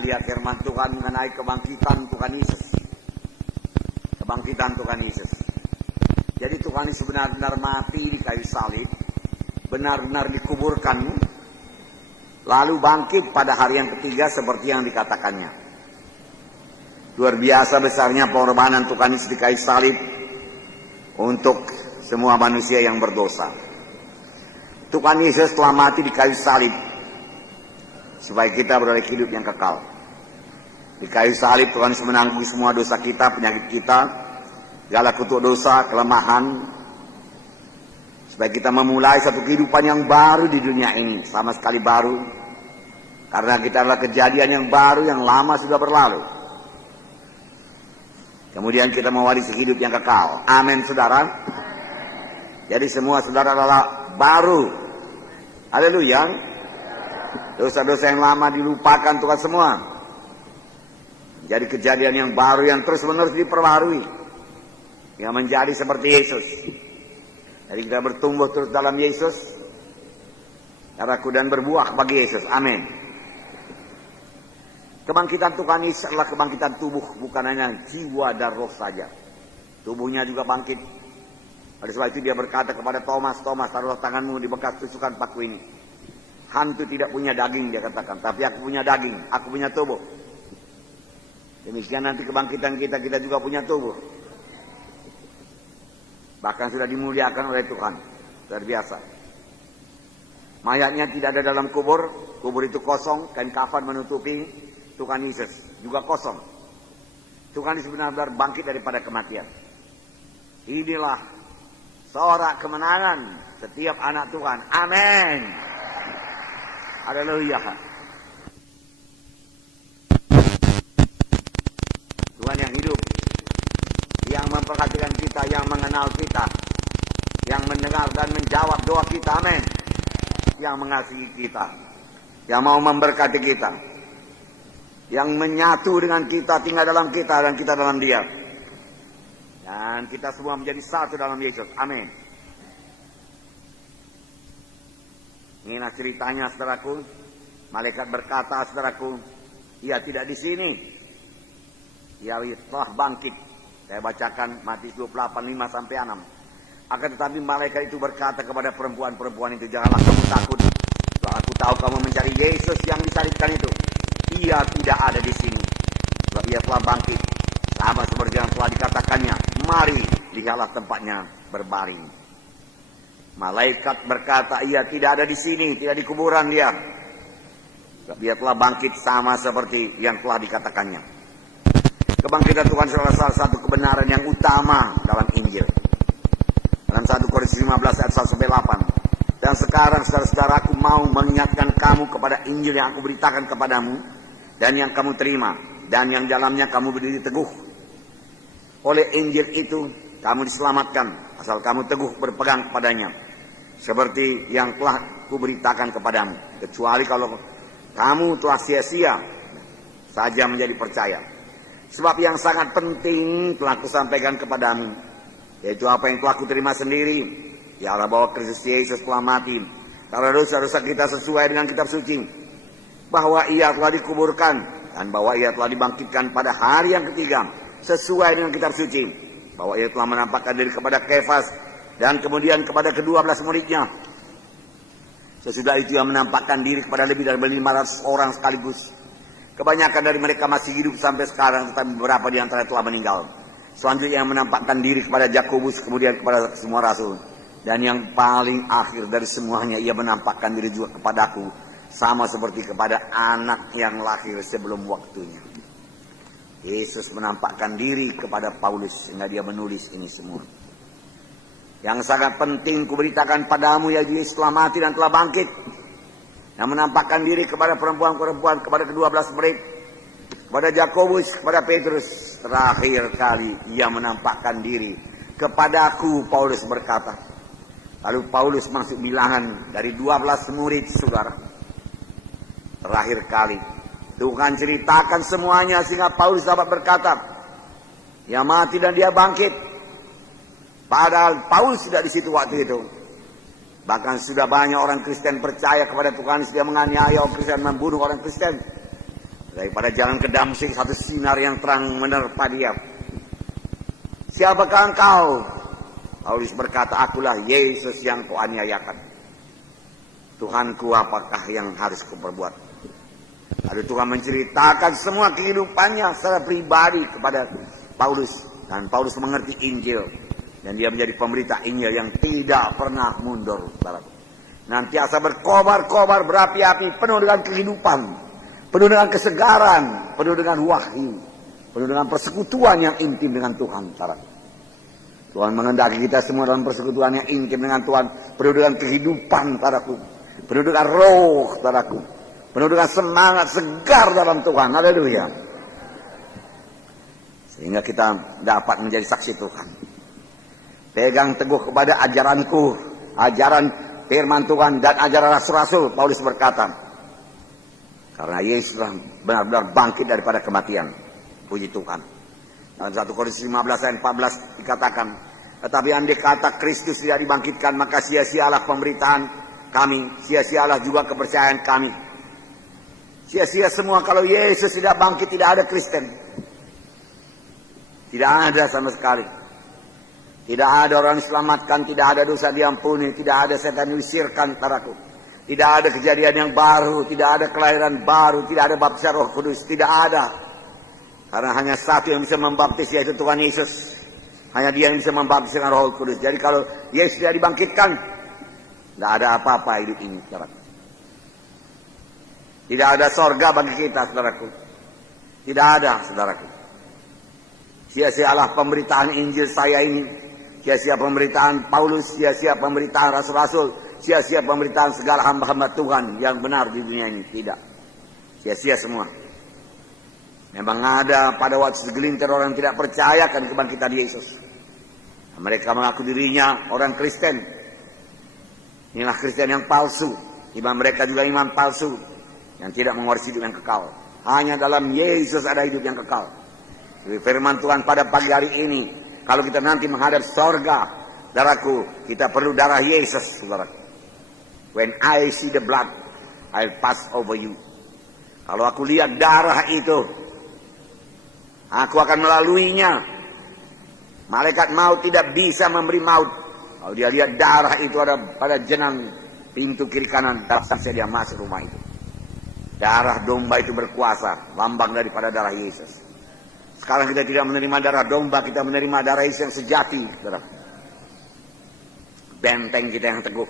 lihat firman Tuhan mengenai kebangkitan Tuhan Yesus. Kebangkitan Tuhan Yesus. Jadi Tuhan Yesus benar-benar mati di kayu salib, benar-benar dikuburkan, lalu bangkit pada hari yang ketiga seperti yang dikatakannya. Luar biasa besarnya pengorbanan Tuhan Yesus di kayu salib untuk semua manusia yang berdosa. Tuhan Yesus telah mati di kayu salib supaya kita beroleh hidup yang kekal. Di kayu salib Tuhan Yesus menanggung semua dosa kita, penyakit kita, segala kutuk dosa, kelemahan, supaya kita memulai satu kehidupan yang baru di dunia ini, sama sekali baru, karena kita adalah kejadian yang baru yang lama sudah berlalu. Kemudian kita mewarisi hidup yang kekal. Amin, saudara. Jadi semua saudara adalah baru. Haleluya. Dosa-dosa yang lama dilupakan Tuhan semua. Jadi kejadian yang baru yang terus-menerus diperbarui, yang menjadi seperti Yesus. Jadi kita bertumbuh terus dalam Yesus, dan berbuah bagi Yesus. Amin. Kebangkitan Tuhan Yesus adalah kebangkitan tubuh, bukan hanya jiwa dan roh saja. Tubuhnya juga bangkit. Oleh sebab itu dia berkata kepada Thomas, Thomas, taruhlah tanganmu di bekas tusukan paku ini. Hantu tidak punya daging, dia katakan, tapi aku punya daging, aku punya tubuh. Demikian nanti kebangkitan kita juga punya tubuh. Bahkan sudah dimuliakan oleh Tuhan. Luar biasa. Mayatnya tidak ada dalam kubur. Kubur itu kosong. Kain kafan menutupi Tuhan Yesus. Juga kosong. Tuhan Yesus benar-benar bangkit daripada kematian. Inilah sorak kemenangan setiap anak Tuhan. Amin. Haleluya. Tuhan yang hidup, yang memperhatikan kita, yang mengenal kita, yang mendengar dan menjawab doa kita, amin. Yang mengasihi kita, yang mau memberkati kita, yang menyatu dengan kita, tinggal dalam kita dan kita dalam dia. Dan kita semua menjadi satu dalam Yesus, amin. Inilah ceritanya, saudaraku. Malaikat berkata, saudaraku, ia tidak di sini. Ia telah bangkit. Saya bacakan Matius 28:5-6. Akan tetapi malaikat itu berkata kepada perempuan-perempuan itu, janganlah kamu takut. Sebab aku tahu kamu mencari Yesus yang disalibkan itu. Ia tidak ada di sini. Sebab ia telah bangkit. Sama seperti yang telah dikatakannya. Mari, lihatlah tempatnya berbaring. Malaikat berkata, ia tidak ada di sini, tidak di kuburan dia. Sebab ia telah bangkit sama seperti yang telah dikatakannya. Kebangkitan Tuhan adalah salah satu kebenaran yang utama dalam Injil. Dalam 1 Korintus 15 ayat 1-8. Dan sekarang saudara-saudaraku mau mengingatkan kamu kepada Injil yang aku beritakan kepadamu. Dan yang kamu terima. Dan yang dalamnya kamu berdiri teguh. Oleh Injil itu kamu diselamatkan. Asal kamu teguh berpegang kepadanya. Seperti yang telah kuberitakan kepadamu. Kecuali kalau kamu telah sia-sia saja menjadi percaya. Sebab yang sangat penting telah kusampaikan kepadamu, yaitu apa yang telah kuterima sendiri, ialah bahwa Kristus Yesus telah mati karena dosa-dosa kita sesuai dengan kitab suci, bahwa ia telah dikuburkan, dan bahwa ia telah dibangkitkan pada hari yang ketiga sesuai dengan kitab suci, bahwa ia telah menampakkan diri kepada Kefas dan kemudian kepada ke-12 muridnya. Sesudah itu ia menampakkan diri kepada lebih dari 500 orang sekaligus. Kebanyakan dari mereka masih hidup sampai sekarang, tetapi beberapa di antara telah meninggal. Selanjutnya yang menampakkan diri kepada Yakobus, kemudian kepada semua rasul. Dan yang paling akhir dari semuanya, ia menampakkan diri juga kepadaku, sama seperti kepada anak yang lahir sebelum waktunya. Yesus menampakkan diri kepada Paulus, sehingga dia menulis ini semua. Yang sangat penting kuberitakan padamu, yaitu Yesus telah mati dan telah bangkit. Yang menampakkan diri kepada perempuan-perempuan, kepada ke-12 murid, kepada Yakobus, kepada Petrus. Terakhir kali ia menampakkan diri kepadaku, Paulus berkata. Lalu Paulus masuk bilangan dari 12 murid, saudara. Terakhir kali Tuhan ceritakan semuanya sehingga Paulus dapat berkata, ia mati dan dia bangkit. Padahal Paulus tidak di situ waktu itu. Bahkan sudah banyak orang Kristen percaya kepada Tuhan. Dia menganiaya orang Kristen, membunuh orang Kristen. Daripada jalan ke Damsyik, satu sinar yang terang menerpa dia. Siapakah engkau? Paulus berkata, akulah Yesus yang kau aniayakan. Tuhanku, apakah yang harus kuperbuat? Lalu Tuhan menceritakan semua kehidupannya secara pribadi kepada Paulus. Dan Paulus mengerti Injil. Dan dia menjadi pemberita Injil yang tidak pernah mundur. Nantiasa berkobar-kobar berapi-api, penuh dengan kehidupan, penuh dengan kesegaran, penuh dengan wahyu, penuh dengan persekutuan yang intim dengan Tuhan. Tuhan menghendaki kita semua dalam persekutuan yang intim dengan Tuhan, penuh dengan kehidupan, penuh dengan roh, penuh dengan semangat segar dalam Tuhan. Haleluya. Sehingga kita dapat menjadi saksi Tuhan. Pegang teguh kepada ajaranku, ajaran firman Tuhan dan ajaran rasul-rasul, Paulus berkata. Karena Yesus benar-benar bangkit daripada kematian. Puji Tuhan. Dalam 1 Korintus 15 ayat 14 dikatakan, tetapi andai kata Kristus tidak dibangkitkan, maka sia-sialah pemberitaan kami, sia-sialah juga kepercayaan kami. Sia-sia semua kalau Yesus tidak bangkit, tidak ada Kristen. Tidak ada sama sekali. Tidak ada orang diselamatkan, tidak ada dosa diampuni, tidak ada setan diusirkan, saudaraku. Tidak ada kejadian yang baru, tidak ada kelahiran baru, tidak ada baptisan Roh Kudus, tidak ada. Karena hanya satu yang bisa membaptis, yaitu Tuhan Yesus. Hanya Dia yang bisa membaptis dengan Roh Kudus. Jadi kalau Yesus tidak dibangkitkan, tidak ada apa-apa hidup ini, saudaraku. Tidak ada sorga bagi kita, saudaraku. Tidak ada, saudaraku. Sia-sialah pemberitaan Injil saya ini. Sia-sia pemberitaan Paulus, sia-sia pemberitaan rasul-rasul, sia-sia pemberitaan segala hamba-hamba Tuhan yang benar di dunia ini. Tidak. Sia-sia semua. Memang ada pada waktu segelintir orang tidak percaya akan kebangkitan Yesus. Mereka mengaku dirinya orang Kristen. Inilah Kristen yang palsu. Iman mereka juga iman palsu. Yang tidak mewarisi hidup yang kekal. Hanya dalam Yesus ada hidup yang kekal. Firman Tuhan pada pagi hari ini. Kalau kita nanti menghadap sorga, saudaraku, kita perlu darah Yesus, saudaraku. When I see the blood, I'll pass over you. Kalau aku lihat darah itu, aku akan melaluinya. Malaikat maut tidak bisa memberi maut. Kalau dia lihat darah itu ada pada jenang pintu kiri kanan, saja dia masuk rumah itu. Darah domba itu berkuasa, lambang daripada darah Yesus. Sekarang kita tidak menerima darah domba, kita menerima darah Yesus yang sejati. Saudara. Benteng kita yang teguh.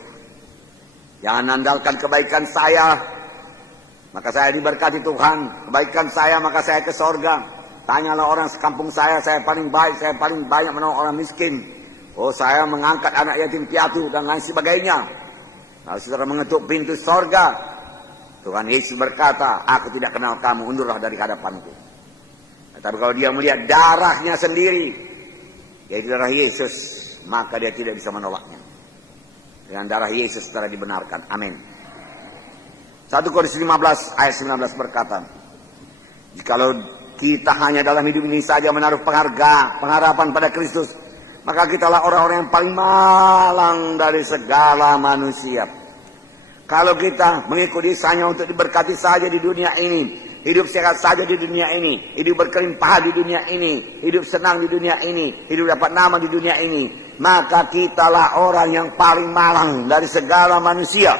Jangan andalkan kebaikan saya, maka saya diberkati Tuhan. Kebaikan saya, maka saya ke sorga. Tanyalah orang sekampung saya paling baik, saya paling banyak menolong orang miskin. Oh, saya mengangkat anak yatim piatu dan lain sebagainya. Kalau saudara mengetuk pintu sorga, Tuhan Yesus berkata, aku tidak kenal kamu, undurlah dari hadapanku. Tapi kalau dia melihat darahnya sendiri, yaitu darah Yesus, maka dia tidak bisa menolaknya. Dengan darah Yesus telah dibenarkan. Amin. 1 Korintus 15 ayat 19 berkata, jikalau kita hanya dalam hidup ini saja menaruh pengharapan pada Kristus, maka kitalah orang-orang yang paling malang dari segala manusia. Kalau kita mengikuti hanya untuk diberkati saja di dunia ini, hidup sehat saja di dunia ini, hidup berkelimpahan di dunia ini, hidup senang di dunia ini, hidup dapat nama di dunia ini, maka kitalah orang yang paling malang dari segala manusia.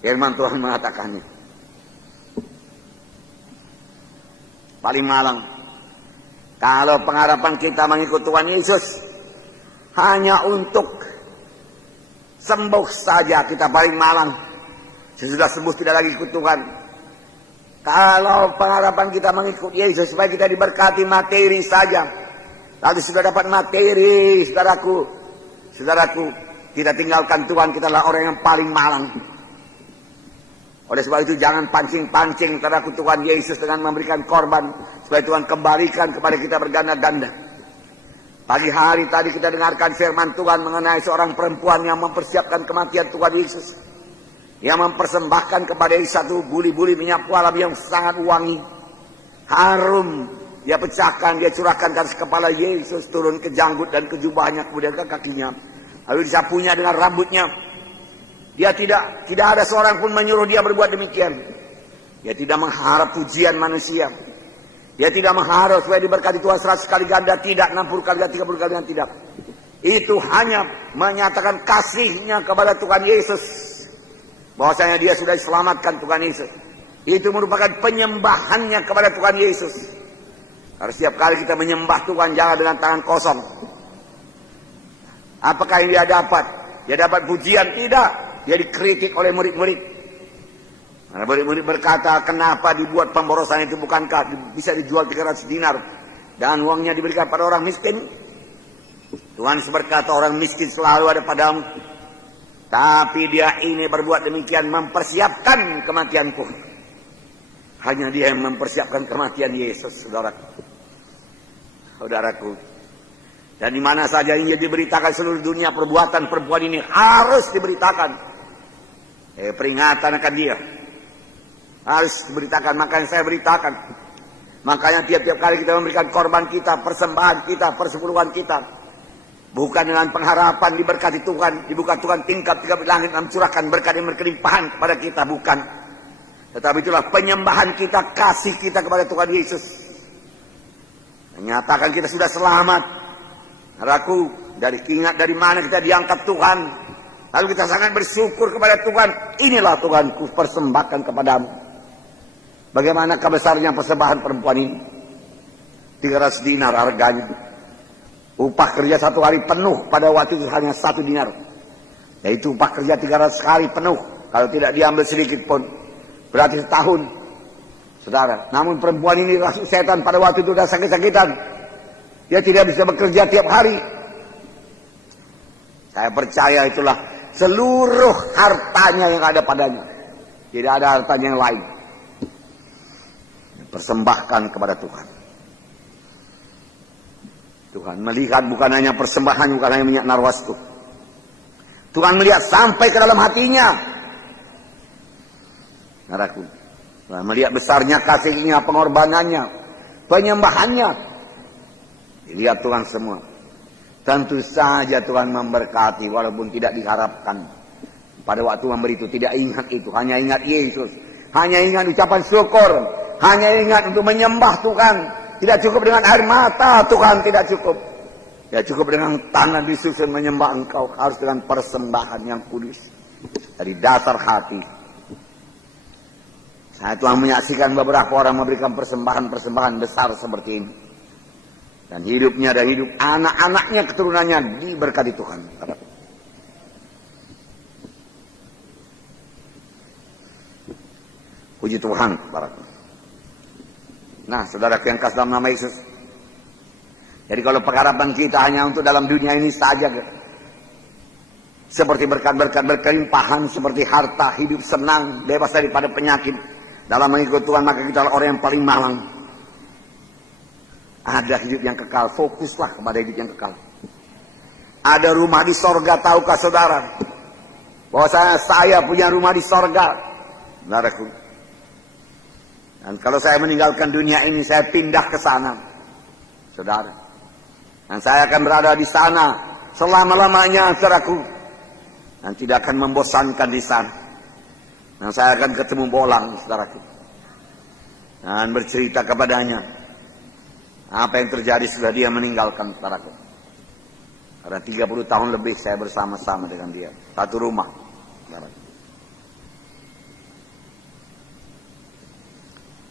Firman Tuhan mengatakannya. Paling malang. Kalau pengharapan kita mengikut Tuhan Yesus hanya untuk sembuh saja, kita paling malang. Sesudah sembuh tidak lagi ikut Tuhan. Kalau pengharapan kita mengikut Yesus supaya kita diberkati materi saja, lalu sudah dapat materi, saudaraku, kita tinggalkan Tuhan, kita adalah orang yang paling malang. Oleh sebab itu jangan pancing-pancing, saudaraku, Tuhan Yesus dengan memberikan korban supaya Tuhan kembalikan kepada kita berganda-ganda. Pagi hari tadi kita dengarkan firman Tuhan mengenai seorang perempuan yang mempersiapkan kematian Tuhan Yesus. Yang mempersembahkan kepada satu buli-buli minyak kualam yang sangat wangi. Harum. Dia pecahkan, dia curahkan ke kepala Yesus, turun ke janggut dan ke jubahnya, kemudian ke kakinya. Lalu disapunya dengan rambutnya. Dia tidak ada seorang pun menyuruh dia berbuat demikian. Dia tidak mengharap pujian manusia. Dia tidak mengharap supaya diberkati Tuhan 100 kali ganda, tidak 60 kali ganda, 30 kali ganda, tidak. Itu hanya menyatakan kasihnya kepada Tuhan Yesus. Bahwasanya dia sudah diselamatkan Tuhan Yesus. Itu merupakan penyembahannya kepada Tuhan Yesus. Harus setiap kali kita menyembah Tuhan, jangan dengan tangan kosong. Apakah yang dia dapat? Dia dapat pujian? Tidak. Dia dikritik oleh murid-murid. Nah, murid-murid berkata, kenapa dibuat pemborosan itu, bukankah bisa dijual 300 dinar dan uangnya diberikan pada orang miskin? Tuhan berkata, orang miskin selalu ada padamu, tapi dia ini berbuat demikian mempersiapkan kematianku. Hanya dia yang mempersiapkan kematian Yesus, saudaraku. Dan di mana saja ini diberitakan seluruh dunia, perbuatan ini harus diberitakan. Peringatan akan dia harus diberitakan, makanya saya beritakan. Makanya tiap-tiap kali kita memberikan korban kita, persembahan kita, persepuluhan kita, bukan dengan pengharapan diberkati Tuhan, dibuka Tuhan tingkap tiga langit dan curahkan berkat yang berkelimpahan kepada kita, bukan. Tetapi itulah penyembahan kita, kasih kita kepada Tuhan Yesus. Menyatakan kita sudah selamat. Saudaraku, ingat dari mana kita diangkat Tuhan. Lalu kita sangat bersyukur kepada Tuhan. Inilah Tuhan, ku persembahkan kepadamu. Bagaimana besarnya persembahan perempuan ini? 300 dinar harganya. Upah kerja 1 hari penuh pada waktu itu hanya 1 dinar. Yaitu upah kerja 300 hari penuh. Kalau tidak diambil sedikit pun, berarti setahun. Saudara, namun perempuan ini rasuk setan pada waktu itu sudah sakit-sakitan. Dia tidak bisa bekerja tiap hari. Saya percaya itulah seluruh hartanya yang ada padanya. Tidak ada hartanya yang lain. Persembahkan kepada Tuhan. Tuhan melihat bukan hanya persembahan, bukan hanya minyak narwastu. Tuhan melihat sampai ke dalam hatinya. Saudaraku, Tuhan melihat besarnya kasihnya, pengorbanannya, penyembahannya. Dilihat Tuhan semua. Tentu saja Tuhan memberkati walaupun tidak diharapkan. Pada waktu memberi itu tidak ingat itu, hanya ingat Yesus. Hanya ingat ucapan syukur. Hanya ingat untuk menyembah Tuhan. Tidak cukup dengan air mata Tuhan, tidak cukup. Tidak cukup dengan tangan disusun menyembah Engkau. Harus dengan persembahan yang kudus. Dari dasar hati. Saya telah menyaksikan beberapa orang memberikan persembahan-persembahan besar seperti ini. Dan hidupnya dan hidup anak-anaknya, keturunannya diberkati Tuhan. Puji Tuhan, barakallahu. Nah, saudara yang kasih dalam nama Yesus. Jadi kalau pengharapan kita hanya untuk dalam dunia ini saja, seperti berkat-berkat berkelimpahan, seperti harta, hidup senang, bebas daripada penyakit, dalam mengikut Tuhan, maka kita adalah orang yang paling malang. Ada hidup yang kekal, fokuslah kepada hidup yang kekal. Ada rumah di sorga, tahukah saudara? Bahwa saya punya rumah di sorga, saudaraku. Dan kalau saya meninggalkan dunia ini, saya pindah ke sana, saudara. Dan saya akan berada di sana selama-lamanya, saudaraku. Dan tidak akan membosankan di sana. Dan saya akan ketemu bolang, saudaraku. Dan bercerita kepadanya apa yang terjadi setelah dia meninggalkan, saudaraku. Karena 30 tahun lebih saya bersama-sama dengan dia. Satu rumah, saudaraku.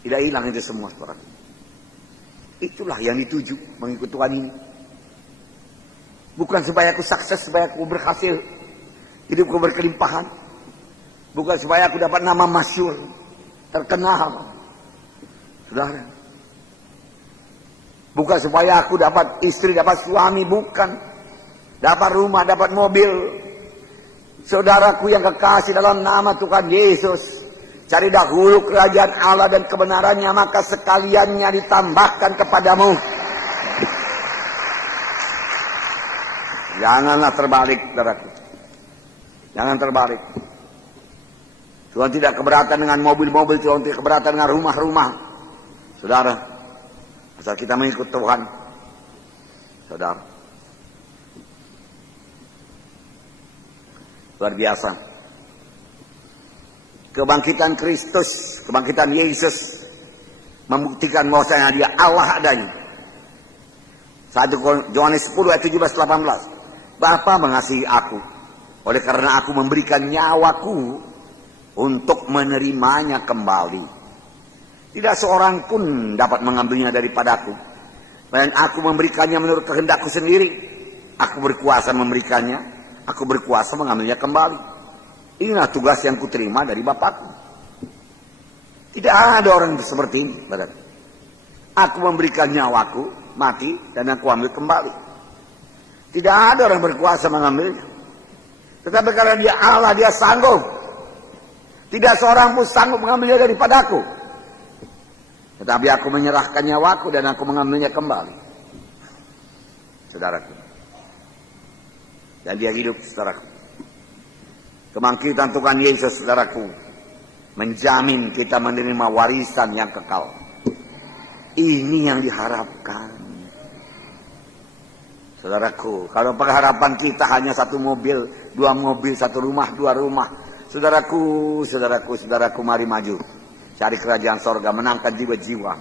Tidak hilang itu semua, saudara. Itulah yang dituju mengikut Tuhan ini. Bukan supaya aku sukses, supaya aku berhasil, hidupku berkelimpahan. Bukan supaya aku dapat nama masyhur, terkenal, saudara. Bukan supaya aku dapat istri, dapat suami, bukan. Dapat rumah, dapat mobil. Saudaraku yang kekasih dalam nama Tuhan Yesus, cari dahulu kerajaan Allah dan kebenarannya, maka sekaliannya ditambahkan kepadamu. Janganlah terbalik, saudaraku. Jangan terbalik. Tuhan tidak keberatan dengan mobil-mobil, Tuhan tidak keberatan dengan rumah-rumah. Saudara, asal kita mengikut Tuhan. Saudara. Luar biasa. Kebangkitan Kristus, kebangkitan Yesus membuktikan bahwasanya dia Allah adanya. 1 Yohanes 10 ayat 17-18. Bapa mengasihi aku, oleh karena aku memberikan nyawaku untuk menerimanya kembali. Tidak seorang pun dapat mengambilnya daripadaku, dan aku memberikannya menurut kehendakku sendiri. Aku berkuasa memberikannya, aku berkuasa mengambilnya kembali. Inilah tugas yang kuterima dari Bapakku. Tidak ada orang seperti ini. Aku memberikan nyawaku, mati, dan aku ambil kembali. Tidak ada orang berkuasa mengambilnya. Tetapi karena dia Allah, dia sanggup. Tidak seorang pun sanggup mengambilnya daripadaku. Tetapi aku menyerahkan nyawaku dan aku mengambilnya kembali. Saudaraku. Dan dia hidup, saudaraku. Kebangkitan Tuhan Yesus, saudaraku, menjamin kita menerima warisan yang kekal. Ini yang diharapkan. Saudaraku, kalau pengharapan kita hanya 1 mobil, 2 mobil, 1 rumah, 2 rumah. Saudaraku, mari maju. Cari kerajaan sorga, menangkan jiwa-jiwa.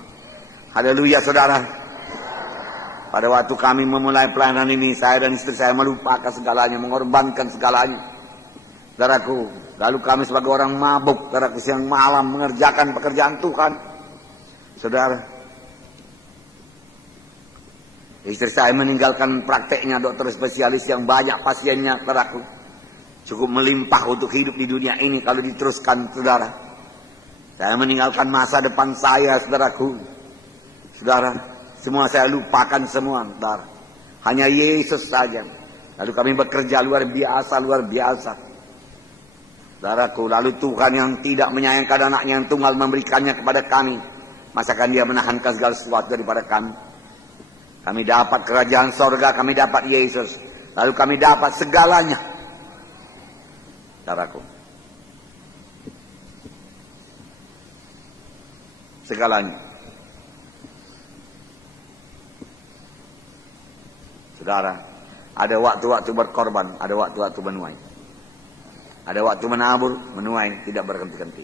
Haleluya, saudara. Pada waktu kami memulai pelayanan ini, saya dan istri saya melupakan segalanya, mengorbankan segalanya. Saudaraku, lalu kami sebagai orang mabuk, saudaraku, siang malam mengerjakan pekerjaan Tuhan. Saudara, istri saya meninggalkan prakteknya dokter spesialis yang banyak pasiennya, saudaraku. Cukup melimpah untuk hidup di dunia ini kalau diteruskan, saudara. Saya meninggalkan masa depan saya, saudaraku. Saudara, semua saya lupakan semua, saudara. Hanya Yesus saja. Lalu kami bekerja luar biasa. Saudaraku, lalu Tuhan yang tidak menyayangkan anaknya yang tunggal memberikannya kepada kami. Masakan dia menahankan segala sesuatu daripada kami. Kami dapat kerajaan sorga, kami dapat Yesus. Lalu kami dapat segalanya. Saudaraku. Segalanya. Saudara, ada waktu-waktu berkorban, ada waktu-waktu menuai. Ada waktu menabur, menuai, tidak berhenti-henti.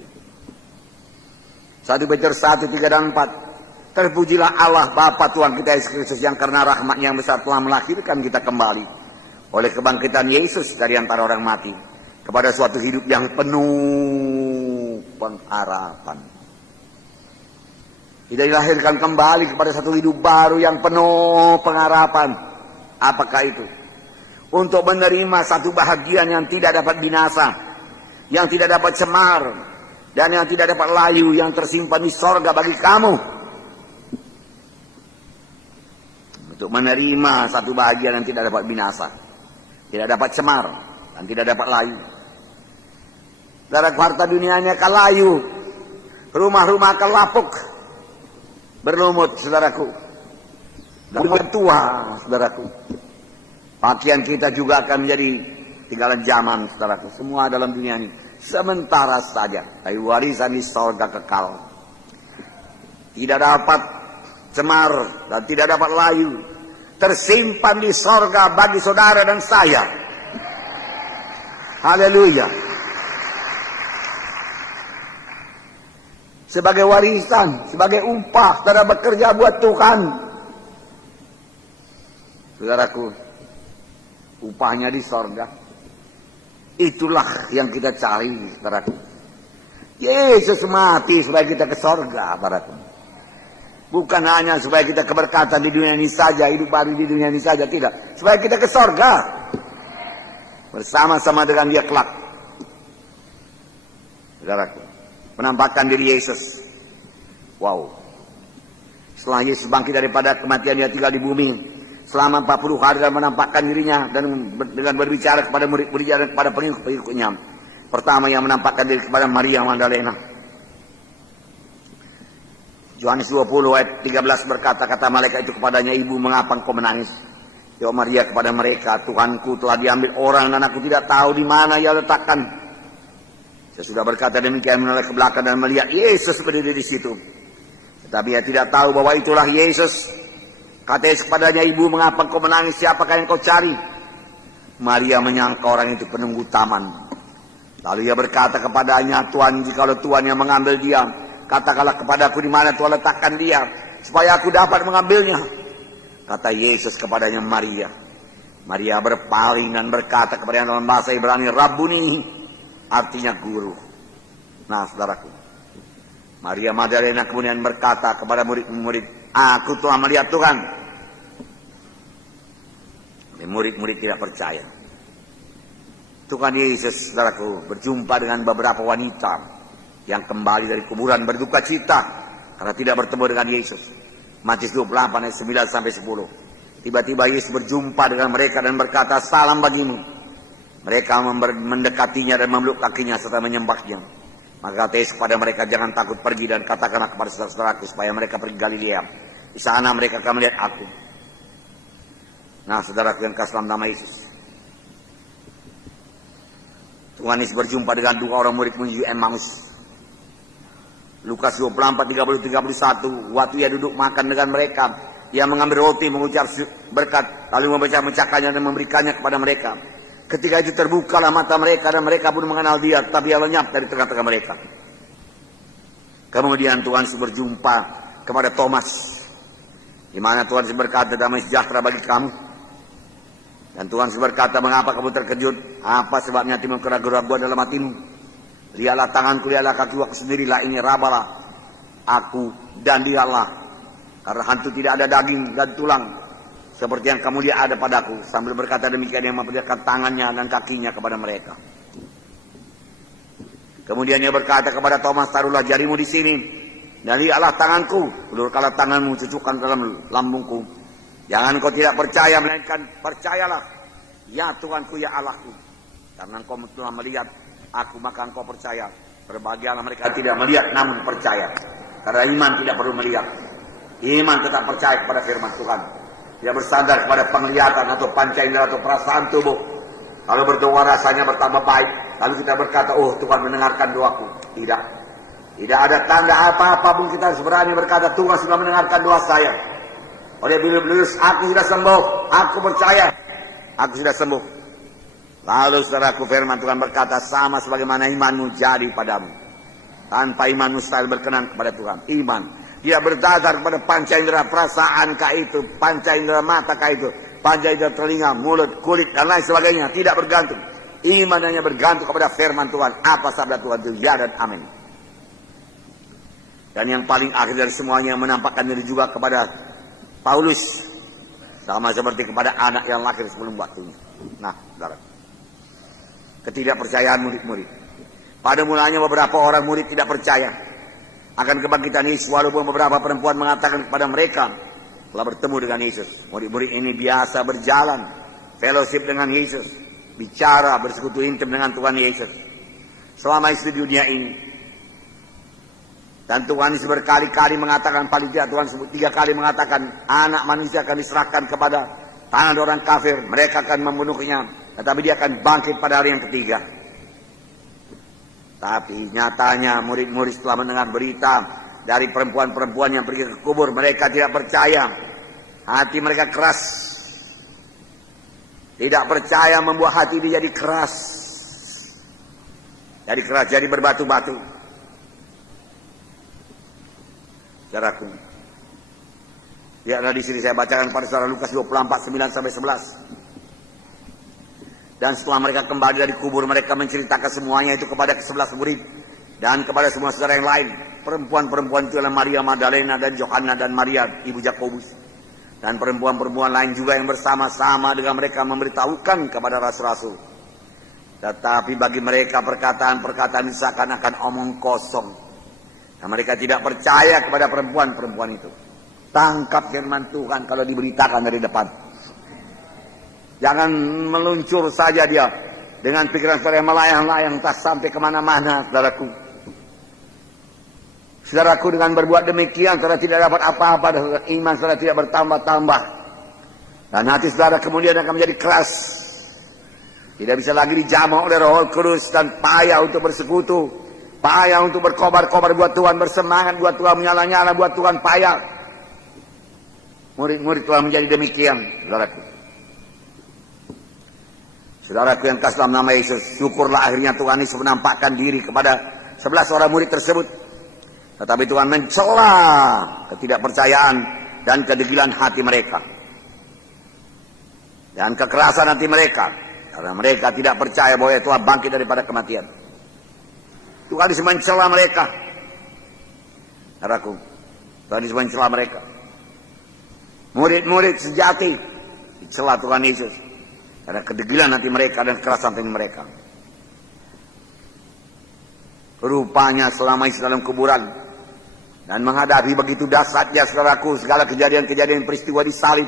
1 Petrus 1, 3 dan 4. Terpujilah Allah Bapa Tuhan kita Yesus Kristus yang karena rahmat-Nya yang besar telah melahirkan kita kembali oleh kebangkitan Yesus dari antara orang mati kepada suatu hidup yang penuh pengharapan. Kita dilahirkan kembali kepada satu hidup baru yang penuh pengharapan. Apakah itu? Untuk menerima satu bahagian yang tidak dapat binasa, yang tidak dapat cemar, dan yang tidak dapat layu, yang tersimpan di sorga bagi kamu. Untuk menerima satu bahagian yang tidak dapat binasa, tidak dapat cemar, dan tidak dapat layu. Darah harta dunianya akan layu, rumah-rumah akan lapuk, berlumut, saudaraku. Dan tua, saudaraku. Pakaian kita juga akan menjadi tinggalan zaman, saudaraku. Semua dalam dunia ini sementara saja. Tapi warisan di sorga kekal. Tidak dapat cemar dan tidak dapat layu. Tersimpan di sorga bagi saudara dan saya. Haleluya. Sebagai warisan, sebagai upah, saudara bekerja buat Tuhan. Saudaraku, upahnya di sorga. Itulah yang kita cari, saudaraku. Yesus mati supaya kita ke sorga, saudaraku. Bukan hanya supaya kita keberkatan di dunia ini saja, hidup baru di dunia ini saja, tidak. Supaya kita ke sorga. Bersama-sama dengan dia kelak. Saudaraku, penampakan diri Yesus. Wow. Setelah Yesus bangkit daripada kematian, dia tinggal di bumi selama 40 hari dan menampakkan dirinya dan dengan berbicara kepada murid-muridnya dan kepada pengikut-pengikutnya. Pertama yang menampakkan diri kepada Maria Magdalena. Yohanes 20 ayat 13 berkata, kata malaikat itu kepadanya, ibu mengapa engkau menangis? Jawab Maria kepada mereka, Tuhanku telah diambil orang dan aku tidak tahu di mana ia letakkan. Saya sudah berkata demikian, menoleh ke belakang dan melihat Yesus berdiri di situ. Tetapi ia tidak tahu bahwa itulah Yesus. Kata Yesus kepadanya, ibu mengapa engkau menangis? Siapakah yang kau cari? Maria menyangka orang itu penunggu taman. Lalu ia berkata kepadanya, Tuhan, jikalau Tuhan yang mengambil dia, katakanlah kepadaku di mana Tuhan letakkan dia, supaya aku dapat mengambilnya. Kata Yesus kepadanya, Maria. Maria berpaling dan berkata kepadanya dalam bahasa Ibrani, Rabbuni, artinya guru. Nah, saudaraku, Maria Magdalena kemudian berkata kepada murid-murid, aku telah melihat Tuhan. Murid-murid tidak percaya. Tuhan Yesus, saudaraku, berjumpa dengan beberapa wanita yang kembali dari kuburan berduka cita karena tidak bertemu dengan Yesus. Matius 28 ayat 9 sampai 10. Tiba-tiba Yesus berjumpa dengan mereka dan berkata, salam bagimu. Mereka mendekatinya dan memeluk kakinya serta menyembahnya. Maka kata Yesus kepada mereka, jangan takut, pergi dan katakanlah kepada saudara-saudaraku supaya mereka pergi Galilea. Di sana mereka akan melihat aku. Nah, saudaraku yang kasih dalam nama Yesus, Tuhan Yesus berjumpa dengan dua orang murid menuju Emmaus. Lukas 24, 30, 31. Waktu ia duduk makan dengan mereka, ia mengambil roti, mengucap berkat, lalu memecah-mecahkannya dan memberikannya kepada mereka. Ketika itu terbukalah mata mereka dan mereka pun mengenal dia, tapi ia lenyap dari tengah-tengah mereka. Kemudian Tuhan Yesus berjumpa kepada Thomas, di mana Tuhan Yesus berkata, damai sejahtera bagi kamu. Dan Tuhan Yesus berkata, mengapa kamu terkejut? Apa sebabnya timbul keraguan-keraguan dalam hatimu? Lihatlah tanganku, lihatlah kakiku, aku sendirilah ini, rabalah aku dan dialah. Karena hantu tidak ada daging dan tulang, seperti yang kamu lihat ada padaku. Sambil berkata demikian, dia memperlihatkan tangannya dan kakinya kepada mereka. Kemudian dia berkata kepada Thomas, taruhlah jarimu di sini, dan lihatlah tanganku, ulurkanlah tanganmu, cucukkan dalam lambungku. Jangan kau tidak percaya, melainkan percayalah. Ya Tuhanku, ya Allahku. Karena engkau telah melihat aku, maka engkau percaya. Berbahagialah mereka tidak melihat namun percaya. Karena iman tidak perlu melihat. Iman tetap percaya kepada firman Tuhan. Tidak bersandar kepada penglihatan atau panca indera atau perasaan tubuh. Kalau berdoa rasanya bertambah baik, lalu kita berkata, oh Tuhan mendengarkan doaku. Tidak. Tidak ada tanda apa-apa pun kita harus berani berkata, Tuhan sudah mendengarkan doa saya. Oleh beliau-beliau, aku sudah sembuh, aku percaya, aku sudah sembuh. Lalu saudaraku, firman Tuhan berkata, sama sebagaimana imanmu jadi padamu. Tanpa iman mustahil berkenan kepada Tuhan. Iman dia berdasar kepada panca indera perasaan kah itu, panca indera mata kah itu, panca indera telinga, mulut, kulit dan lain sebagainya. Tidak bergantung. Iman hanya bergantung kepada firman Tuhan. Apa sabda Tuhan itu? Ya dan amin. Dan yang paling akhir dari semuanya, menampakkan diri juga kepada Paulus, sama seperti kepada anak yang lahir sebelum waktunya. Nah, saudara, ketidakpercayaan murid-murid. Pada mulanya beberapa orang murid tidak percaya akan kebangkitan Yesus, walaupun beberapa perempuan mengatakan kepada mereka telah bertemu dengan Yesus. Murid-murid ini biasa berjalan, fellowship dengan Yesus, bicara, bersekutu intim dengan Tuhan Yesus selama di dunia ini. Dan Tuhan Yesus berkali-kali mengatakan, paling tidak Tuhan sebut 3 kali mengatakan, anak manusia akan diserahkan kepada tangan orang kafir, mereka akan membunuhnya, tetapi dia akan bangkit pada hari yang ketiga. Tapi nyatanya murid-murid setelah mendengar berita dari perempuan-perempuan yang pergi ke kubur, mereka tidak percaya. Hati mereka keras. Tidak percaya membuat hati dia jadi keras. Jadi keras, jadi berbatu-batu. Saudaraku, lihatlah di sini saya bacakan pada saudara Lukas 24, 9 sampai 11. Dan setelah mereka kembali dari kubur, mereka menceritakan semuanya itu kepada ke-11 murid dan kepada semua saudara yang lain. Perempuan-perempuan itu adalah Maria Magdalena dan Yohana dan Maria ibu Yakobus, dan perempuan-perempuan lain juga yang bersama-sama dengan mereka memberitahukan kepada rasul-rasul. Tetapi bagi mereka perkataan-perkataan itu seakan-akan omong kosong. Dan mereka tidak percaya kepada perempuan-perempuan itu. Tangkap firman Tuhan kalau diberitakan dari depan. Jangan meluncur saja dia dengan pikiran saudara yang melayang-layang tak sampai kemana-mana, saudaraku. Saudaraku, dengan berbuat demikian saudara tidak dapat apa-apa, dan iman saudara tidak bertambah-tambah. Dan hati saudara kemudian akan menjadi keras. Tidak bisa lagi dijamah oleh Roh Kudus dan payah untuk bersekutu. Payah untuk berkobar-kobar buat Tuhan, bersemangat buat Tuhan, menyala-nyala buat Tuhan, payah. Murid-murid telah menjadi demikian, saudaraku. Saudaraku yang kasih dalam nama Yesus, syukurlah akhirnya Tuhan Yesus menampakkan diri kepada 11 orang murid tersebut. Tetapi Tuhan mencela ketidakpercayaan dan kedegilan hati mereka. Dan kekerasan hati mereka. Karena mereka tidak percaya bahwa Tuhan bangkit daripada kematian. Tuhan Yesus mencela mereka. Saudaraku, Tuhan Yesus mencela mereka. Murid-murid sejati dicela Tuhan Yesus. Karena kedegilan hati mereka dan kekerasan hati mereka. Rupanya selama Yesus dalam kuburan dan menghadapi begitu dahsyatnya saudaraku segala kejadian-kejadian peristiwa di salib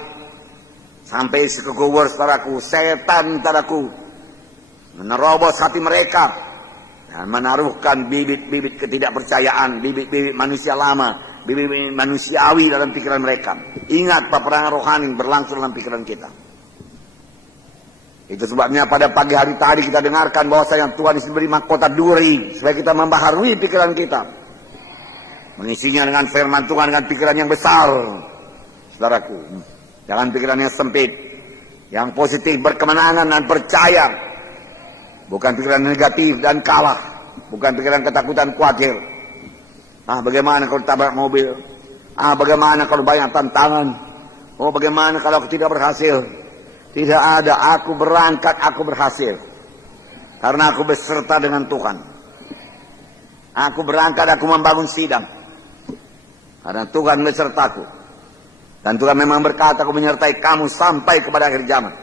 sampai ke kubur saudaraku, setan saudaraku menerobos hati mereka dan menaruhkan bibit-bibit ketidakpercayaan, bibit-bibit manusia lama, bibit-bibit manusiawi dalam pikiran mereka. Ingat, peperangan rohani berlangsung dalam pikiran kita. Itu sebabnya pada pagi hari tadi kita dengarkan bahwasanya Tuhan Yesus beri mahkota duri supaya kita membaharui pikiran kita, mengisinya dengan firman Tuhan, dengan pikiran yang besar. Saudaraku, jangan pikiran yang sempit, yang positif, berkemenangan dan percaya, bukan pikiran negatif dan kalah, bukan pikiran ketakutan, khawatir. Bagaimana kalau tabrak mobil? Bagaimana kalau banyak tantangan? Bagaimana kalau aku tidak berhasil? Tidak ada, aku berangkat, aku berhasil. Karena aku beserta dengan Tuhan. Aku berangkat, aku membangun sidang. Karena Tuhan besertaku. Dan Tuhan memang berkata, aku menyertai kamu sampai kepada akhir zaman.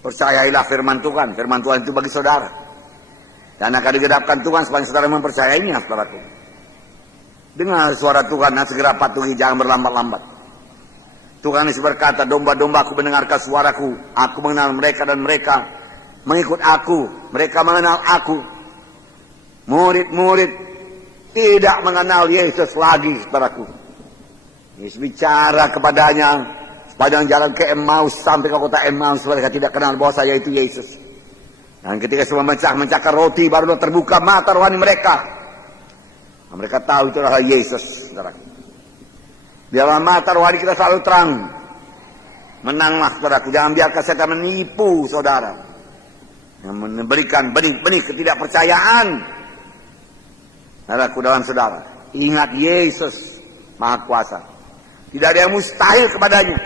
Percayailah firman Tuhan. Firman Tuhan itu bagi saudara. Dan akan digenapkan Tuhan supaya saudara mempercayainya, saudaraku. Dengar suara Tuhan dan segera patuhi, jangan berlambat-lambat. Tuhan Yesus berkata, domba-domba aku mendengarkan suaraku. Aku mengenal mereka dan mereka mengikut aku. Mereka mengenal aku. Murid-murid tidak mengenal Yesus lagi, saudaraku. Yesus bicara kepadanya sepanjang jalan ke Emmaus sampai ke kota Emmaus. Mereka tidak kenal bahwa saya itu Yesus. Dan ketika semua mencahkan roti, baru terbuka mata rohani mereka. Mereka tahu itu adalah Yesus, saudaraku. Dalam mata rohani kita selalu terang. Menanglah saudaraku. Jangan biarkan setan menipu saudara. Yang memberikan benih-benih ketidakpercayaan. Saudaraku dalam saudara. Ingat Yesus Maha Kuasa. Tidak ada yang mustahil kepadanya.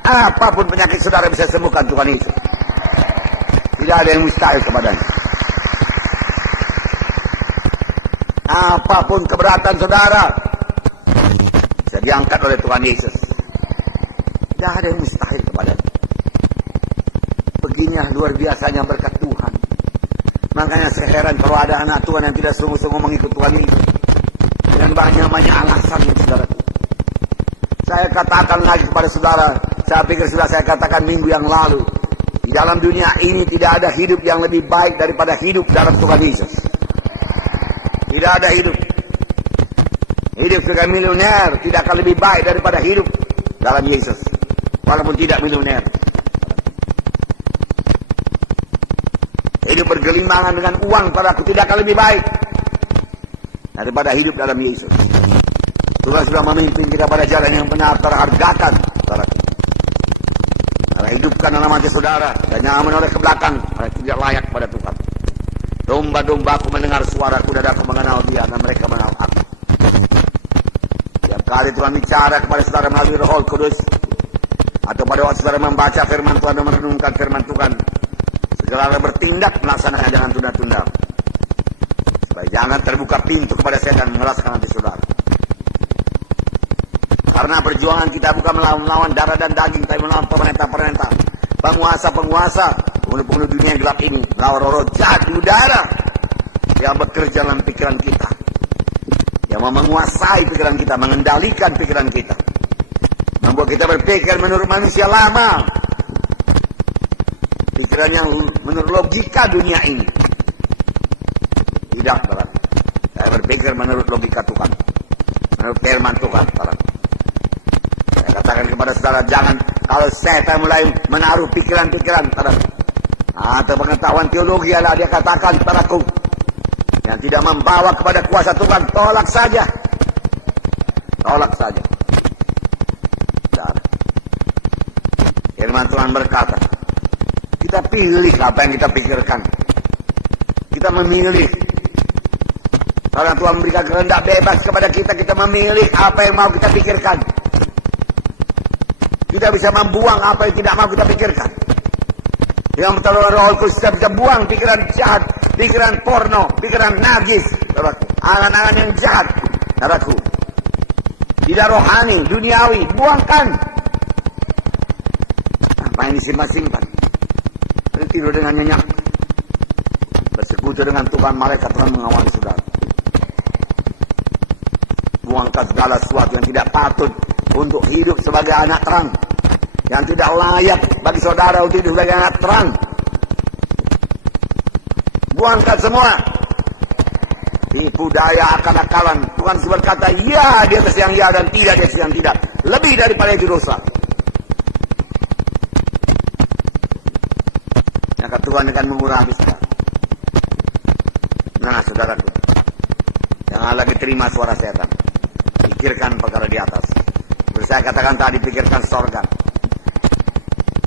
Apapun penyakit saudara bisa sembuhkan Tuhan Yesus. Tidak ada yang mustahil kepadanya. Apapun keberatan saudara bisa diangkat oleh Tuhan Yesus. Tidak ada yang mustahil kepadanya. Beginilah luar biasanya berkat Tuhan. Makanya saya heran kalau ada anak Tuhan yang tidak sungguh-sungguh mengikut Tuhan Yesus. Dan banyak-banyak alasan, saudaraku. Saya katakan lagi kepada saudara, saya pikir sudah saya katakan minggu yang lalu. Di dalam dunia ini tidak ada hidup yang lebih baik daripada hidup dalam Tuhan Yesus. Tidak ada hidup. Hidup sebagai milioner tidak akan lebih baik daripada hidup dalam Yesus. Walaupun tidak milioner. Hidup bergelimangan dengan uang padaku tidak akan lebih baik daripada hidup dalam Yesus. Tuhan sudah memimpin kita pada jalan yang benar, terhargakan. Karena hidupkan dalam hati saudara dan jangan menoleh ke belakang karena tidak layak pada Tuhan. Domba-dombaku mendengar suaraku dan aku mengenal dia dan mereka mengenal aku. Setiap kali Tuhan bicara kepada saudara melalui Roh Kudus atau pada waktu saudara membaca firman Tuhan dan merenungkan firman Tuhan, segera bertindak melaksanakan, jangan tunda-tunda. Supaya jangan terbuka pintu kepada setan mengeraskan hati saudara. Karena perjuangan kita bukan melawan darah dan daging, tapi melawan pemerintah-pemerintah, penguasa-penguasa, penghulu-penghulu dunia yang gelap ini, melawan roh-roh jahat di udara yang bekerja dalam pikiran kita, yang menguasai pikiran kita, mengendalikan pikiran kita, membuat kita berpikir menurut manusia lama, pikiran yang menurut logika dunia ini. Tidak, saudara. Saya berpikir menurut logika Tuhan, menurut firman Tuhan, saudara. Saya katakan kepada saudara, jangan kalau setan mulai menaruh pikiran-pikiran, saudara, atau pengetahuan teologi adalah dia katakan padaku yang tidak membawa kepada kuasa Tuhan, tolak saja. Tolak saja. Saudara. Firman Tuhan berkata, kita pilih apa yang kita pikirkan. Kita memilih. Karena Tuhan memberikan kehendak bebas kepada kita, kita memilih apa yang mau kita pikirkan. Kita bisa membuang apa yang tidak mau kita pikirkan. Dengan pertolongan Roh Kudus kita bisa buang pikiran jahat, pikiran porno, pikiran najis, angan-angan yang jahat, saudaraku. Tidak rohani, duniawi, buangkan. Apa yang disimpan-simpan? Tidur dengan nyenyak, bersekutu dengan Tuhan, malaikat Tuhan mengawali saudara. Buangkan segala sesuatu yang tidak patut untuk hidup sebagai anak terang, yang tidak layak bagi saudara untuk hidup sebagai anak terang. Buangkan semua. Tipu daya, akal-akalan. Tuhan berkata ya di atas yang ya dan tidak di atas yang tidak. Lebih daripada itu dosa. Maka Tuhan akan mengurangi saudara. Nah saudaraku, jangan lagi terima suara setan. Pikirkan perkara di atas. Seperti saya katakan tadi, pikirkan sorga.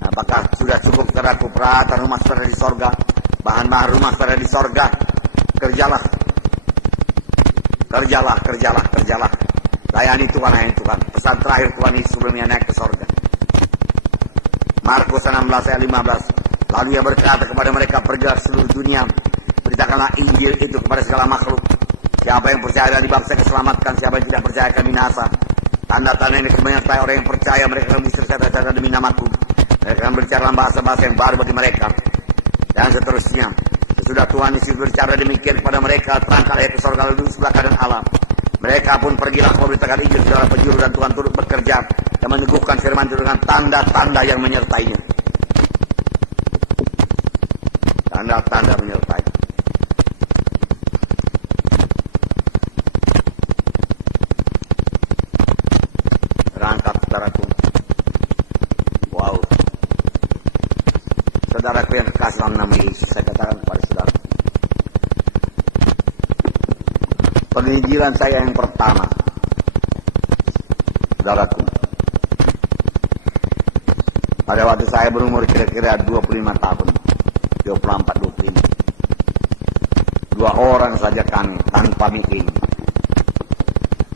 Apakah sudah cukup saudaraku peralatan rumah saudara di sorga, bahan-bahan rumah saudara di sorga? Kerjalah. Kerjalah, kerjalah, kerjalah. Layani Tuhan, layani Tuhan. Pesan terakhir Tuhan Yesus sebelumnya naik ke sorga. Markus 16 ayat 15. Lalu ia berkata kepada mereka, pergilah seluruh dunia, beritakanlah Injil itu kepada segala makhluk. Siapa yang percaya dan dibaptis akan diselamatkan, siapa yang tidak percaya akan binasa. Tanda-tanda ini menyertai orang yang percaya, mereka akan bercerita demi namaku. Mereka akan berbicara dalam bahasa-bahasa yang baru bagi mereka. Dan seterusnya. Sesudah Tuhan Yesus berbicara demikian kepada mereka, terangkat ayat ke sorga lalu sebelah kanan Allah. Mereka pun pergilah memberitakan Injil ke segala penjuru, dan Tuhan turut bekerja dan meneguhkan firman itu dengan tanda-tanda yang menyertainya. Tanda-tanda menyertai. Rangkap saudaraku. Wow. Saudaraku yang kekasih dalam nama Yesus, saya katakan kepada saudara, penginjilan saya yang pertama, saudaraku, pada waktu saya berumur kira-kira 25 tahun, 24-25. Dua orang saja kami, tanpa meeting,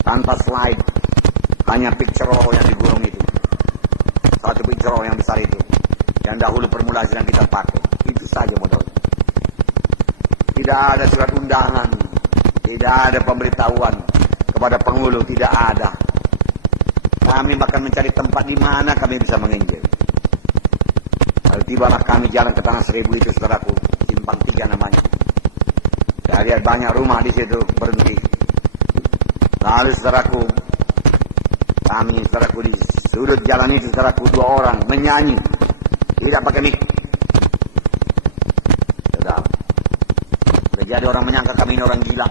tanpa slide, hanya picture roll yang digulung itu. Satu picture roll yang besar itu, yang dahulu permulaan sedang kita pakai. Itu saja modalnya. Tidak ada surat undangan, tidak ada pemberitahuan kepada penghulu, tidak ada. Kami bahkan mencari tempat di mana kami bisa menginjil. Lalu tibalah kami jalan ke Tanah Seribu itu, saudaraku, Simpang 3 namanya. Saya lihat banyak rumah di situ berhenti. Lalu saudaraku, kami saudaraku di sudut jalan itu, saudaraku, dua orang menyanyi, tidak pakai mic. Saudara, jadi orang menyangka kami ini orang gila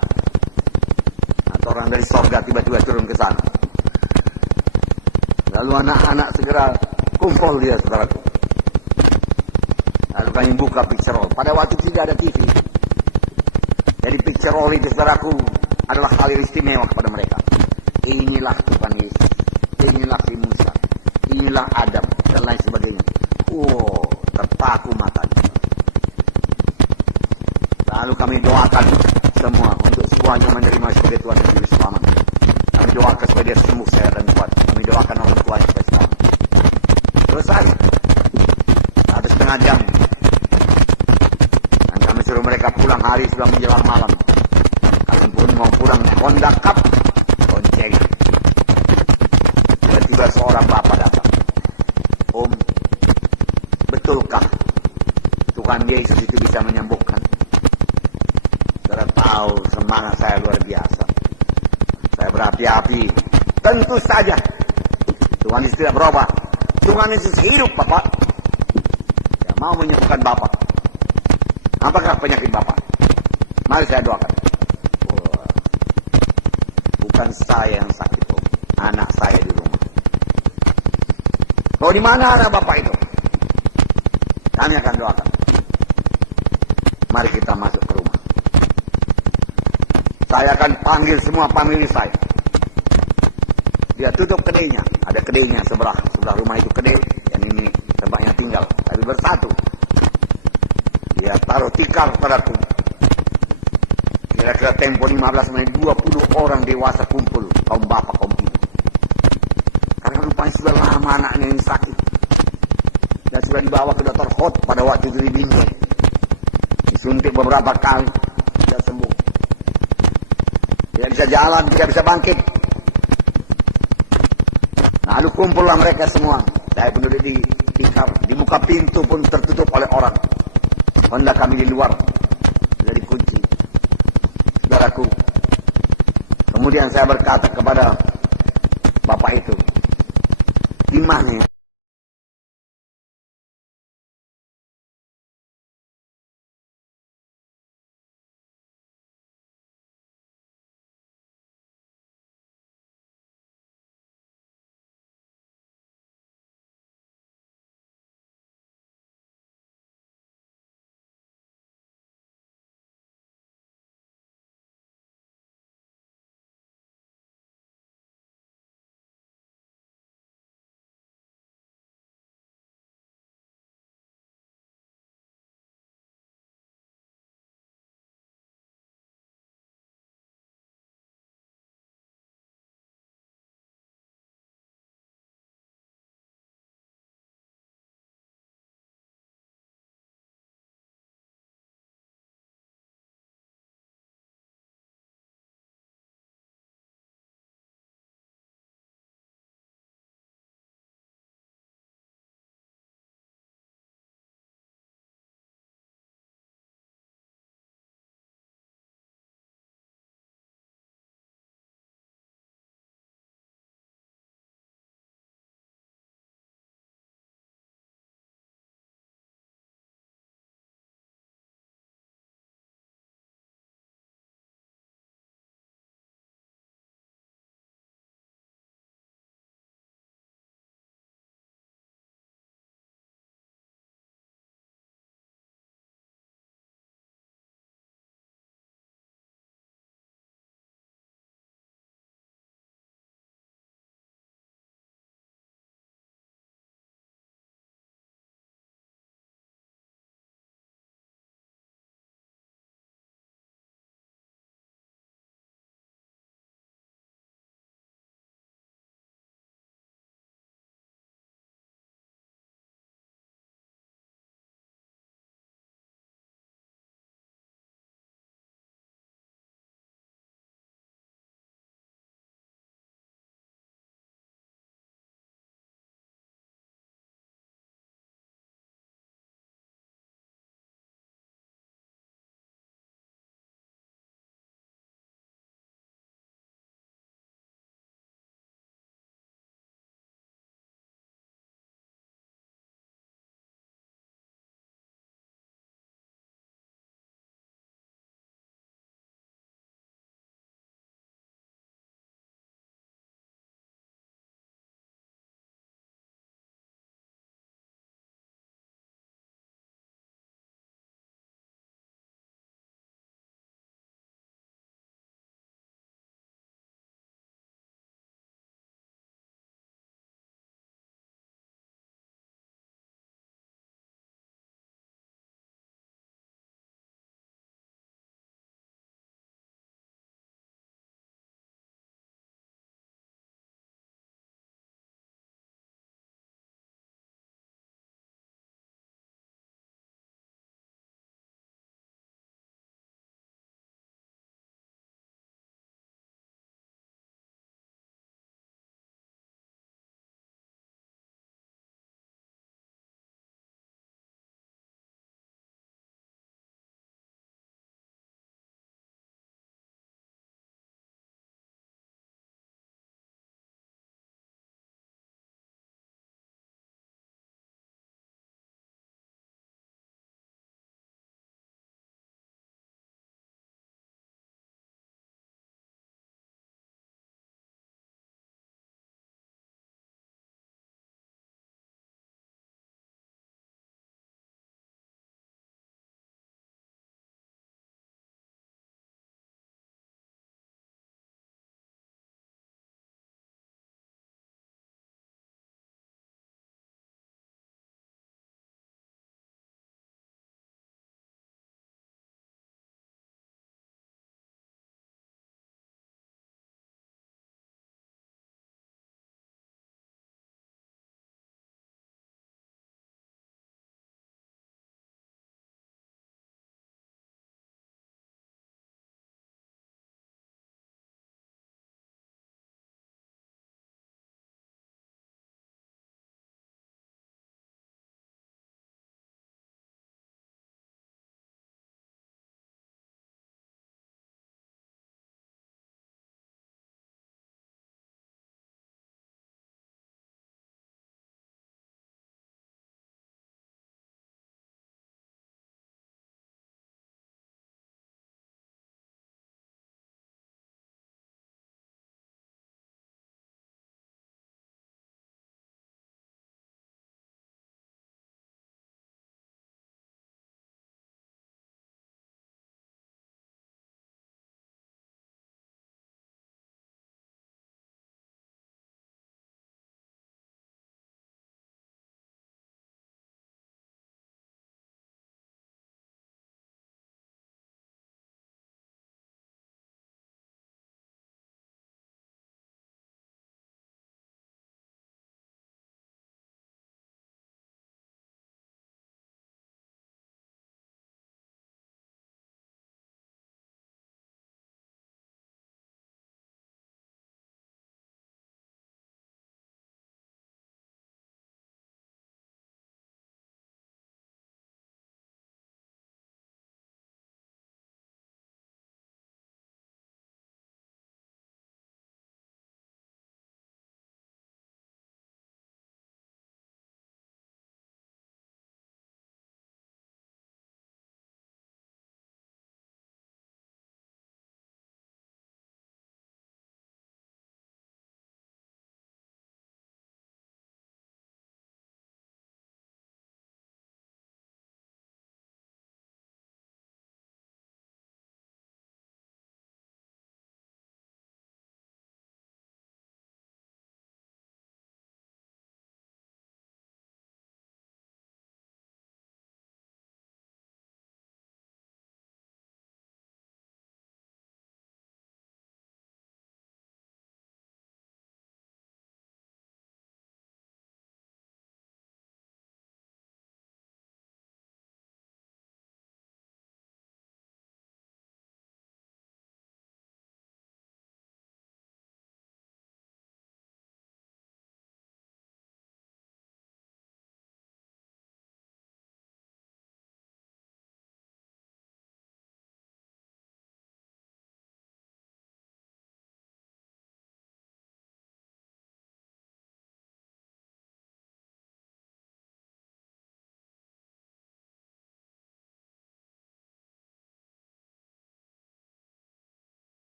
atau orang dari sorga tiba-tiba turun ke sana. Lalu anak-anak segera kumpul dia, saudaraku. Lalu kami buka picture roll. Pada waktu tidak ada TV. Jadi picture roll itu, saudaraku, adalah hal yang istimewa kepada mereka. Inilah Tuhan Yesus, inilah si Musa, inilah Adam, dan lain sebagainya. Wow, terpaku matanya. Lalu kami doakan semua untuk semuanya menerima sebagai Tuhan dan Juru Selamat. Kami doakan supaya dia sembuh, sehat dan kuat. Kami doakan orang tua supaya selamat. Selesai. 1,5 jam. Dan kami suruh mereka pulang, hari sudah menjelang malam. Kami pun mau pulang, Honda Cup, lonceng. Tiba-tiba seorang bapak datang. Om, betulkah Tuhan Yesus itu bisa menyembuhkan? Saudara tahu semangat saya luar biasa. Saya berapi-api. Tentu saja Tuhan Yesus tidak berubah. Tuhan Yesus hidup, Bapak. Dia mau menyembuhkan Bapak. Apakah penyakit Bapak? Mari saya doakan. Wah. Bukan saya yang sakit, Om. Anak saya di rumah. Oh, di mana anak Bapak itu? Kami akan doakan. Mari kita masuk ke rumah. Saya akan panggil semua famili saya. Dia tutup kedainya. Ada kedainya sebelah rumah itu kedai. Yang ini tempatnya tinggal, tapi bersatu. Dia taruh tikar padaku. Kira-kira tempo 15 menit 20 orang dewasa kumpul, kaum bapak, kaum ibu. Karena rupanya sudah lama anaknya ini sakit. Dan sudah dibawa ke dokter Hot pada waktu itu di Binjai. Disuntik beberapa kali, tidak sembuh. Tidak bisa jalan, tidak bisa bangkit. Lalu kumpullah mereka semua. Saya pun duduk di tikar, di muka pintu pun tertutup oleh orang. Hendak kami di luar, sudah dikunci. Saudaraku, kemudian saya berkata kepada bapak itu, gimana ya?